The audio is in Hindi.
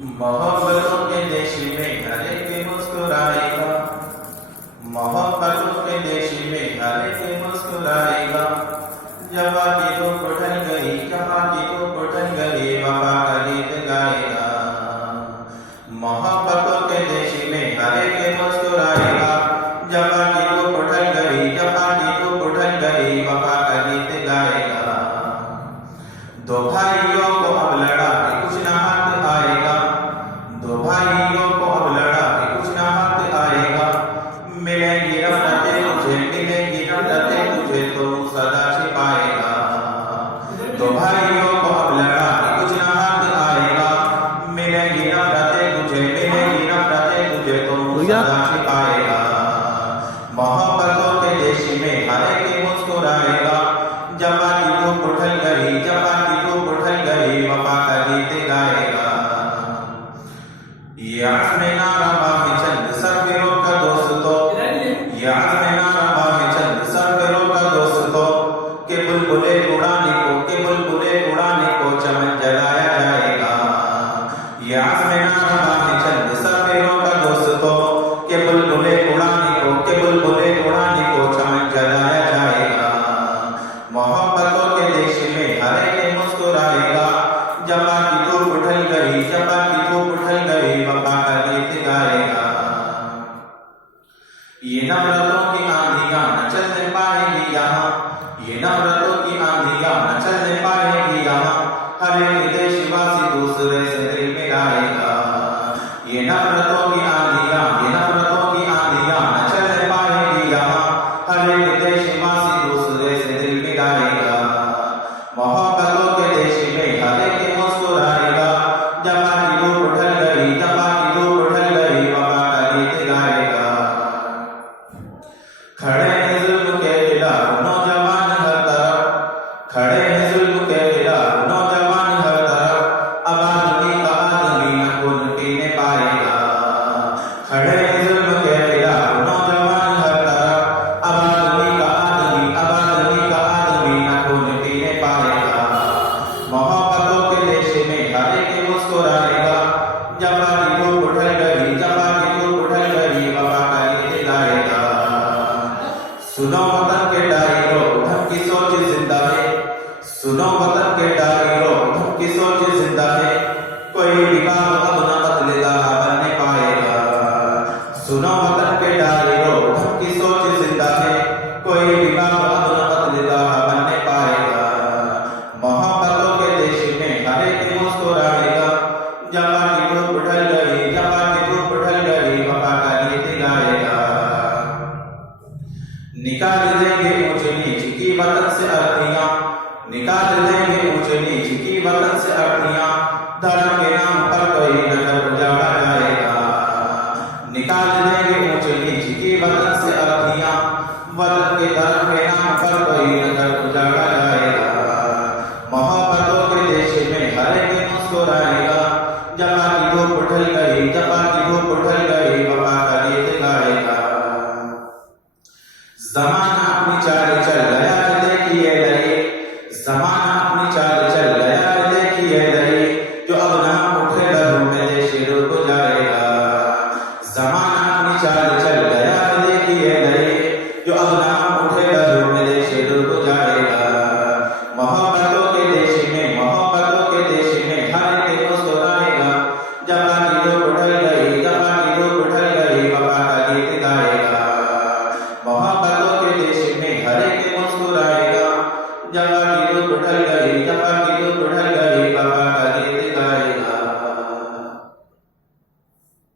मोहब्बतों के देश में हर एक मुस्कुराएगा, मोहब्बतों के देश में हर एक मुस्कुराएगा। जहाँ की धूप ढल गई, जहाँ की धूप ढल गई, वफा का गीत गाएगा। मोहब्बतों के देश में हर एक मुस्कुराएगा, जहाँ की धूप ढल गई, जहाँ की धूप ढल गई, वफा का गीत गाएगा। दो भाइयों को अब लड़ा के कुछ ना हाथ आएगा, दो भाइयों को अब लड़ा के कुछ ना हाथ आएगा। मिलेंगी नफरतें तुझे, मिलेंगी नफरतें तुझे, तो सदा छिपाएगा। दो भाइयों को अब लड़ा के कुछ ना हाथ आएगा, मिलेंगी नफरतें तुझे, मिलेंगी नफरतें तुझे, तो सदा छिपाएगा। मोहब्बतों के देश में हर एक मुस्कुराएगा, जहाँ की धूप ढल गई, जहाँ की धूप ढल गई, वफा का गीत गाएगा। ये आज़्म नारमा है चंद सरफरों का दोस्तों, ये आज़्म नारमा है चंद सरफरों का दोस्तों, के बुलबुले उड़ाने को, के बुलबुले उड़ाने को चमन जलाया जाएगा। ये आज़्म नारमा है चंद सरफरों का दोस्तों, के बुलबुले उड़ाने को, के बुलबुले उड़ाने को चमन जलाया जाएगा। मोहब्बतों के देश में हर एक मुस्कुराएगा, जहाँ की धूप ढल गई, जहाँ की धूप ढल गई, वफा का गीत गाएगा। ये नफरतों की आंधियां न चलने पाएगी यहाँ, ये नफरतों की आंधियां न चलने पाएगी यहाँ, हर एक देशवासी दूसरे से दिल मिलाएगा। ये नफरतों की आंधियां, ये नफरतों की आंधियां न चलने पाएगी यहाँ, हर एक देशवासी दूसरे से दिल मिलाएगा। मोहब्बतों के देश में हर एक मुस्कुराएगा, जहाँ की धूप ढल गई, जहाँ की धूप ढल गई, वफा का गीत गाएगा। खड़े हैं जुल्म के खिलाफ नौजवान हर तरफ, खड़े हैं जुल्म के खिलाफ नौजवान हर तरफ, अब आदमी का आदमी न खून पीने पाएगा। खड़े हैं जुल्म के खिलाफ नौजवान हर तरफ, अब आदमी का आदमी, अब आदमी का आदमी न खून पीने पाएगा। मोहब्बतों के देश में हर एक मुस्कुराएगा, जहाँ की धूप ढल गई, जहाँ की धूप ढल गई, वफा का गीत गाएगा। सुनो वतन के डायरों, धम की सोच जिंदा है, सुनो वतन के डायरों, धम की सोच जिंदा है, कोई भी बात अब न बदलेगा बनने पाएगा। सुनो वतन के डायरों, धम की सोच जिंदा है, कोई भी बात अब न बदलेगा बनने पाएगा। मोहब्बतों के देश में हर एक मुस्कुराएगा, जहाँ की धूप ढल गई, जहाँ की धूप ढल गई, वफा का गीत गाएगा। निकाल देंगे ऊंच नीच की वतन से अर्थियां, निकाल देंगे ऊंच नीच की वतन से अर्थियां, धर्म के नाम पर कोई नगर उजाड़ा जाएगा। निकाल देंगे ऊंच नीच की वतन से अर्थियां, वतन के धर्म के नाम पर कोई नगर उजाड़ा जाएगा। मोहब्बतों के देश में हर एक मुस्कुराएगा, जहाँ की धूप ढल गई, जहाँ की धूप ढल गई, वफा का गीत गाएगा। ज़माना अपनी चाल चल गया है देखिए दरिए, ज़माना अपनी चाल चल गया है देखिए दरिए, जो अब नाम उठे लहू में देश डूब जाएगा। ज़माना अपनी चाल चल गया है देखिए दरिए, जो अब नाम उठे लहू में देश डूब जाएगा। मोहब्बतों के देश में, मोहब्बतों के देश में हर एक मुस्कुराएगा, जहाँ की धूप ढल गई, जहाँ की धूप ढल गई, वफा का गीत गाएगा। मोहब्बतों के देश में हर एक मुस्कुराएगा, जहाँ की धूप ढल गई, जहाँ